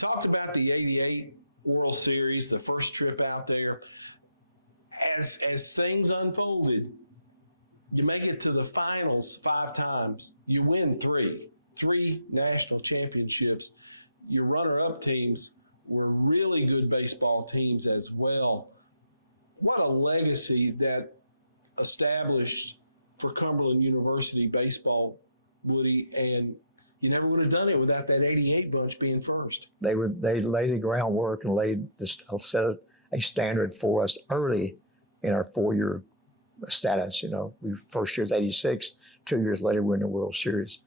talked about the '88 World Series, the first trip out there. As things unfolded, you make it to the finals 5 times. You win 3 national championships. Your runner-up teams were really good baseball teams as well. What a legacy that established for Cumberland University baseball, Woody, and you never would have done it without that '88 bunch being first. They laid the groundwork and set a standard for us early in our 4-year status. We first year was '86, 2 years later we're in the World Series,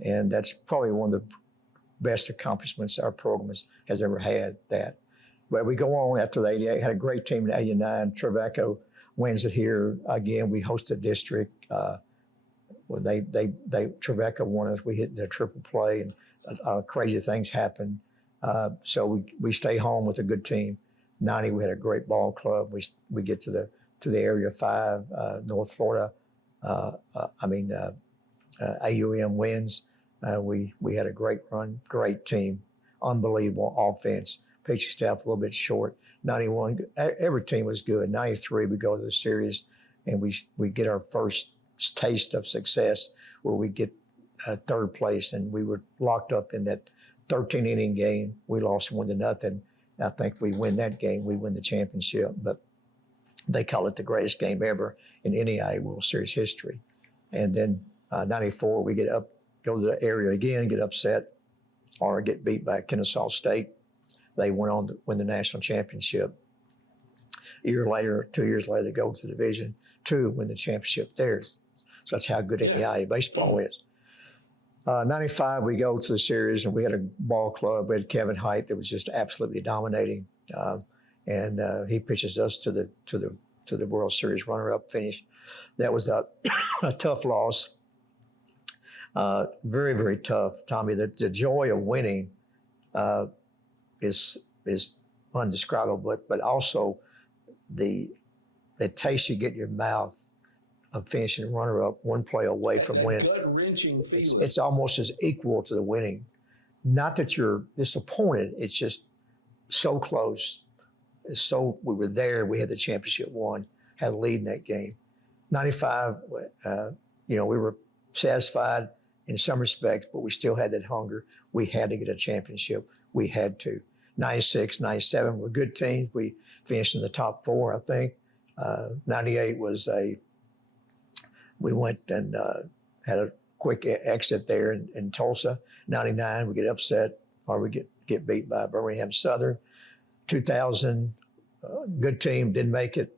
and that's probably one of the best accomplishments our program has ever had. That, but we go on after the '88. Had a great team in '89. Trevecca wins it here again. We hosted district. Trevecca won us. We hit the triple play, and crazy things happened. So we stay home with a good team. '90, we had a great ball club. We get to the Area 5, North Florida. AUM wins. We had a great run, great team, unbelievable offense. Pitching staff a little bit short. '91, every team was good. '93, we go to the series, and we get our first taste of success where we get 3rd place, and we were locked up in that 13-inning game. We lost 1-0. I think we win that game. We win the championship, but they call it the greatest game ever in NAIA World Series history. And then '94, we go to the area again, get upset, or get beat by Kennesaw State. They went on to win the national championship. A year later, 2 years later, they go to Division II, win the championship there. So that's how good NAIA baseball is. '95, we go to the series, and we had a ball club. We had Kevin Height that was just absolutely dominating, and he pitches us to the World Series runner-up finish. That was a tough loss, very, very tough, Tommy. The joy of winning is undescribable, but also the taste you get in your mouth of finishing runner-up, one play away from winning. Gut-wrenching feeling. It's almost as equal to the winning. Not that you're disappointed, it's just so close. We were there, we had the championship won, had a lead in that game. '95, we were satisfied in some respects, but we still had that hunger. We had to get a championship. We had to. '96, '97 were good teams. We finished in the top 4, I think. '98 was we went and had a quick exit there in Tulsa. '99, we get upset, or we get beat by Birmingham Southern. 2000, good team, didn't make it.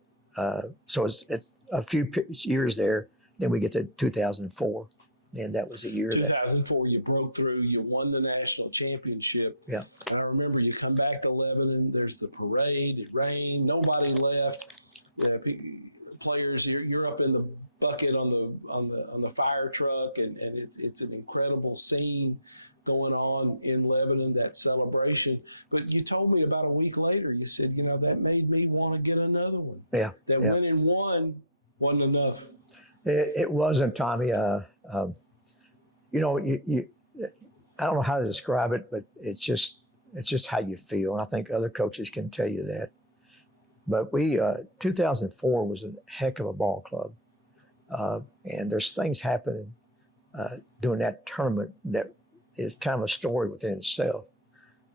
So it's a few years there. Then we get to 2004. And that was the year 2004, you broke through, you won the national championship. Yeah. And I remember you come back to Lebanon, there's the parade, it rained, nobody left. Players, you're up in the bucket on the fire truck, and it's an incredible scene going on in Lebanon, that celebration. But you told me about a week later, you said, that made me want to get another one. Yeah. That winning one wasn't enough. It wasn't, Tommy. I don't know how to describe it, but it's just how you feel. And I think other coaches can tell you that. But 2004 was a heck of a ball club. And there's things happening during that tournament that is kind of a story within itself.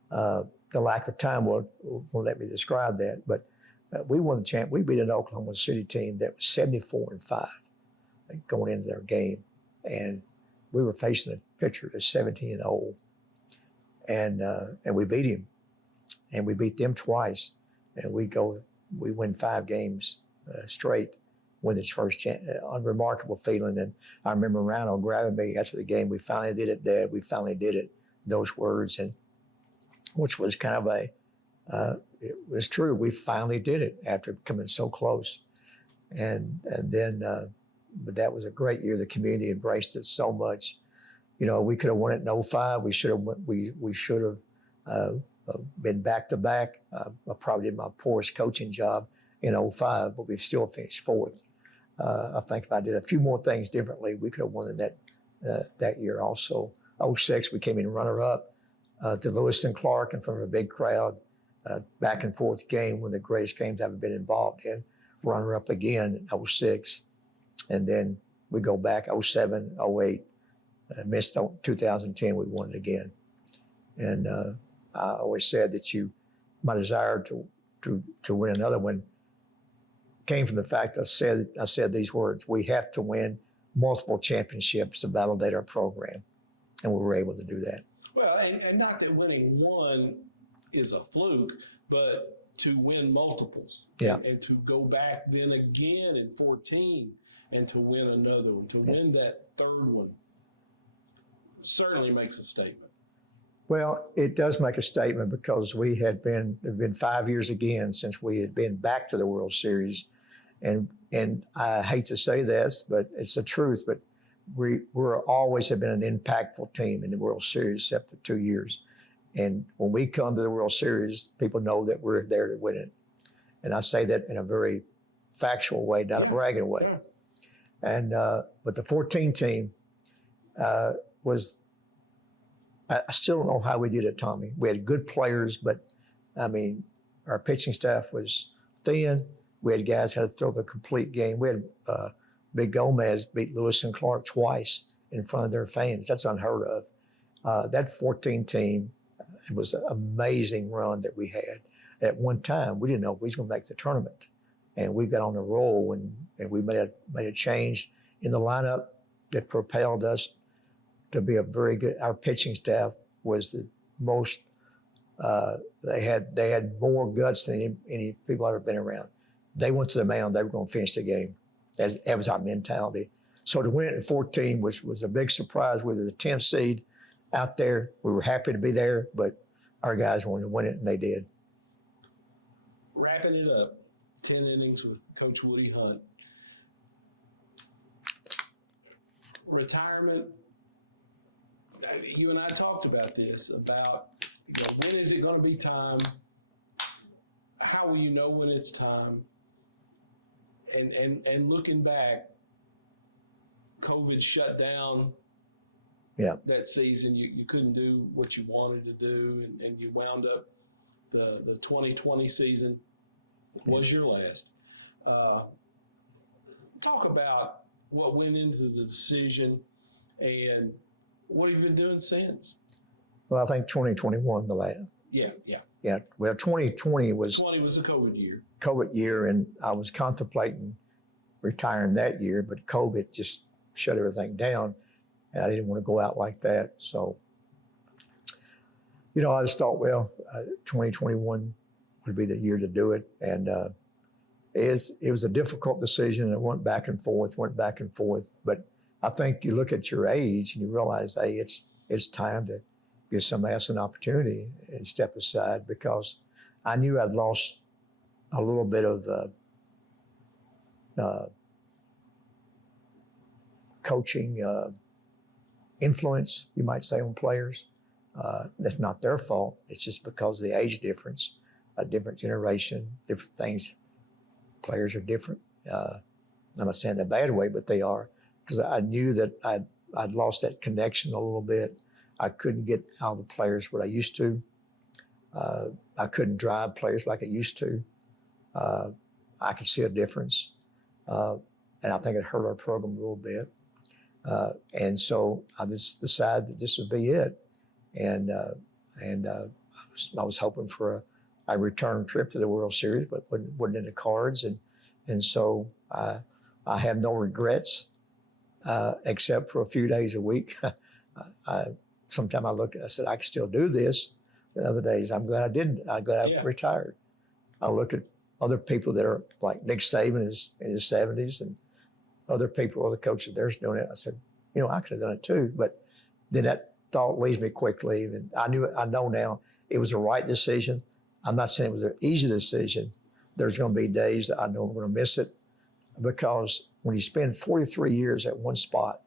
The lack of time won't let me describe that, but we won the champ. We beat an Oklahoma City team that was 74-5 going into their game, and we were facing a pitcher that's 17-0, and we beat him, and we beat them twice, and we win 5 games straight, win this first unremarkable feeling. And I remember Rhino grabbing me after the game. We finally did it, Dad. We finally did it. Those words, and which was kind of it was true. We finally did it after coming so close, and then. But that was a great year. The community embraced it so much. We could have won it in '05. We should have been back to back. I probably did my poorest coaching job in '05, but we still finished 4th. I think if I did a few more things differently, we could have won it that year also. '06, we came in runner-up. to Lewis and Clark in front of a big crowd, back and forth game, one of the greatest games I've ever been involved in. Runner up again in 06. And then we go back 07, 08, missed 2010, we won it again. And I always said that my desire to win another one came from the fact I said these words: we have to win multiple championships to validate our program. And we were able to do that. Well, and not that winning one is a fluke, but to win multiples. Yeah. And to go back then again in 14 and to win another one, to win that third one, certainly makes a statement. Well, it does make a statement because it had been 5 years again since we had been back to the World Series. And I hate to say this, but it's the truth, but we're always have been an impactful team in the World Series, except for 2 years. And when we come to the World Series, people know that we're there to win it. And I say that in a very factual way, not a bragging way. Yeah. And but the 14 team was, I still don't know how we did it, Tommy. We had good players, but I mean, our pitching staff was thin. We had guys who had to throw the complete game. We had Big Gomez beat Lewis and Clark twice in front of their fans. That's unheard of. That 14 team, it was an amazing run that we had. At one time, we didn't know we was going to make the tournament. And we got on a roll and we made a change in the lineup that propelled us to be a very good. Our pitching staff was the most. They had more guts than any people I've ever been around. They went to the mound. They were going to finish the game. That was our mentality. So to win it in 14 was a big surprise. We were the 10th seed out there. We were happy to be there, but our guys wanted to win it, and they did. Wrapping it up, 10 innings with Coach Woody Hunt. Retirement. You and I talked about this, about when is it going to be time? How will you know when it's time? And looking back, COVID shut down that season. You couldn't do what you wanted to do, and you wound up the 2020 season was your last. Talk about what went into the decision and what have you been doing since? Well, I think 2021 the last. Yeah. Well, 2020 was a COVID year. COVID year, and I was contemplating retiring that year, but COVID just shut everything down, and I didn't want to go out like that. So, I just thought, 2021 would be the year to do it, and it was a difficult decision. It went back and forth, but I think you look at your age and you realize, hey, it's time to give somebody else an opportunity and step aside, because I knew I'd lost a little bit of coaching influence, you might say, on players. That's not their fault. It's just because of the age difference, a different generation, different things. Players are different. I'm not saying in a bad way, but they are, because I knew that I'd lost that connection a little bit. I couldn't get out of the players what I used to. I couldn't drive players like I used to. I could see a difference. And I think it hurt our program a little bit. And so I just decided that this would be it. And I was hoping for a return trip to the World Series, but wasn't in the cards. And so I have no regrets, except for a few days a week. Sometimes I said, I can still do this. The other days, I'm glad I didn't. I'm glad I retired. I look at other people that are like Nick Saban in his 70s, and other people, other coaches, they're doing it. I said, I could have done it too. But then that thought leaves me quickly. And I know now it was the right decision. I'm not saying it was an easy decision. There's going to be days that I know I'm going to miss it, because when you spend 43 years at one spot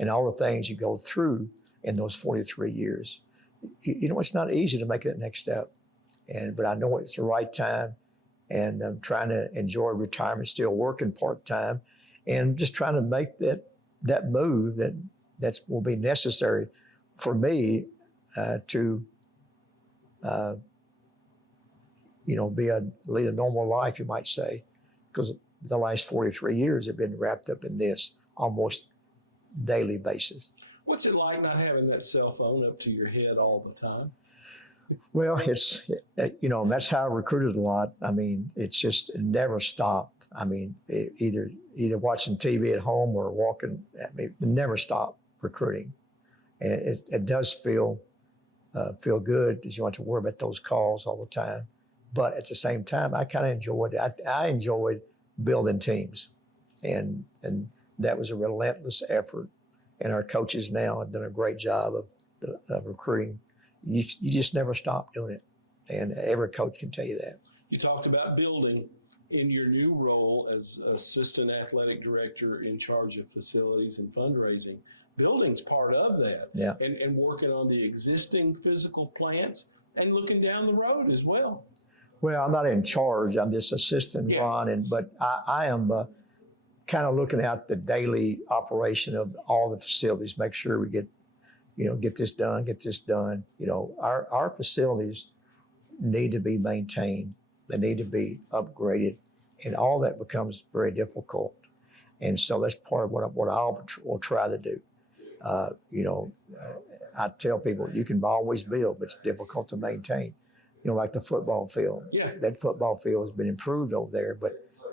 and all the things you go through in those 43 years, it's not easy to make that next step. But I know it's the right time, and I'm trying to enjoy retirement, still working part-time, and just trying to make that move that will be necessary for me to lead a normal life, you might say, because the last 43 years have been wrapped up in this almost daily basis. What's it like not having that cell phone up to your head all the time? Well, it's, that's how I recruited a lot. I mean, it's just it never stopped. I mean, either watching TV at home or walking, it never stopped recruiting. And it does feel good because you don't have to worry about those calls all the time. But at the same time, I kind of enjoyed it. I enjoyed building teams. And that was a relentless effort. And our coaches now have done a great job of recruiting. You just never stop doing it. And every coach can tell you that. You talked about building in your new role as assistant athletic director in charge of facilities and fundraising. Building's part of that. Yeah. And working on the existing physical plants and looking down the road as well. Well, I'm not in charge. I'm just assisting Ron, but I am kind of looking at the daily operation of all the facilities, make sure we get this done. Our facilities need to be maintained. They need to be upgraded, and all that becomes very difficult. And so that's part of what I will try to do. I tell people you can always build, but it's difficult to maintain. Like the football field. Yeah. That football field has been improved over there, but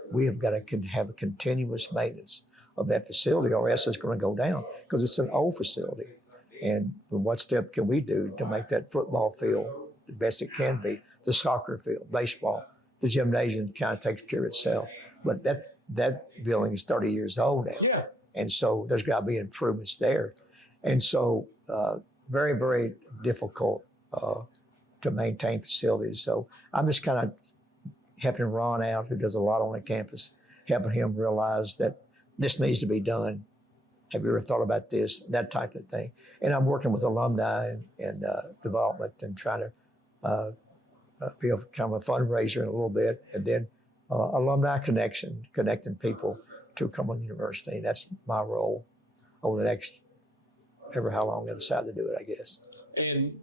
we have got to have a continuous maintenance of that facility, or else it's going to go down because it's an old facility. And what step can we do to make that football field the best it can be? The soccer field, baseball, the gymnasium kind of takes care of itself. But that building is 30 years old now. Yeah. And so there's got to be improvements there. And so very, very difficult to maintain facilities. So I'm just kind of helping Ron out, who does a lot on the campus, helping him realize that this needs to be done. Have you ever thought about this? That type of thing. And I'm working with alumni and development and trying to be kind of a fundraiser in a little bit. And then alumni connecting people to Cumberland University. That's my role over the next, ever how long I decide to do it, I guess. And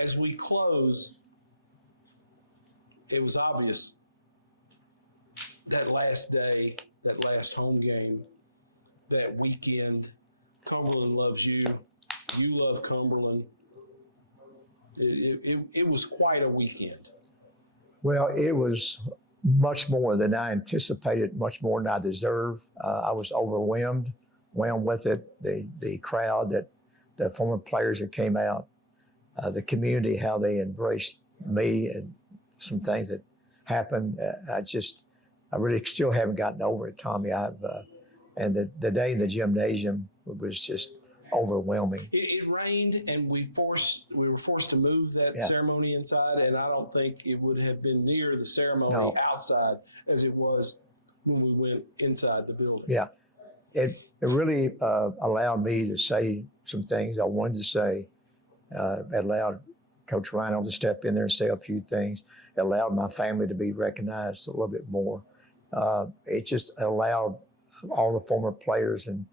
as we close, it was obvious that last day, that last home game, that weekend, Cumberland loves you. You love Cumberland. It was quite a weekend. Well, it was much more than I anticipated, much more than I deserved. I was overwhelmed with it. The crowd, that the former players that came out, the community, how they embraced me and some things that happened. I really still haven't gotten over it, Tommy. And the day in the gymnasium was just overwhelming. It rained, and we were forced to move that ceremony inside, and I don't think it would have been near the ceremony outside as it was when we went inside the building. Yeah, it really allowed me to say some things I wanted to say. It allowed Coach Ryan to step in there and say a few things. It allowed my family to be recognized a little bit more. It just allowed all the former players and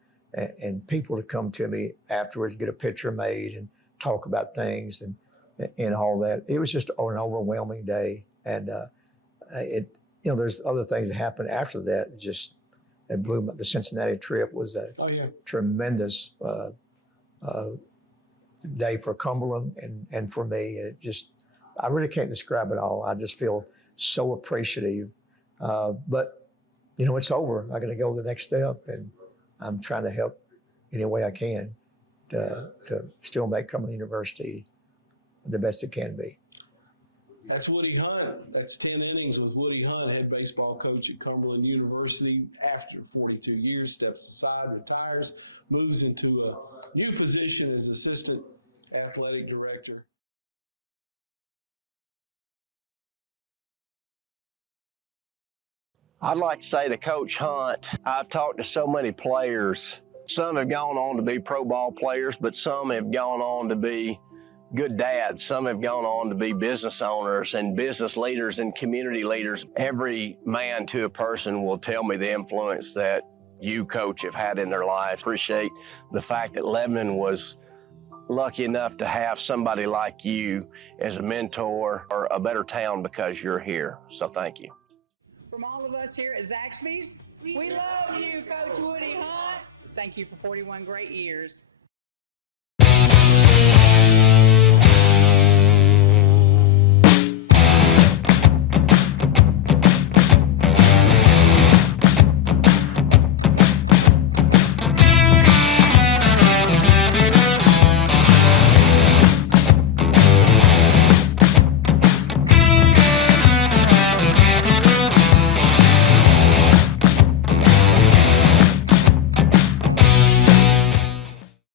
people to come to me afterwards, get a picture made and talk about things and all that. It was just an overwhelming day. And there's other things that happened after that. It blew the Cincinnati trip was a tremendous day for Cumberland and for me. I really can't describe it all. I just feel so appreciative. But it's over. I got to go to the next step, and I'm trying to help any way I can to still make Cumberland University the best it can be. That's Woody Hunt. That's 10 innings with Woody Hunt, head baseball coach at Cumberland University. After 42 years, steps aside, retires, moves into a new position as assistant athletic director. I'd like to say to Coach Hunt, I've talked to so many players. Some have gone on to be pro ball players, but some have gone on to be good dads. Some have gone on to be business owners and business leaders and community leaders. Every man to a person will tell me the influence that you, Coach, have had in their lives. Appreciate the fact that Lebanon was lucky enough to have somebody like you as a mentor or a better town because you're here. So thank you. From all of us here at Zaxby's, we love you, Coach Woody Hunt. Thank you for 41 great years.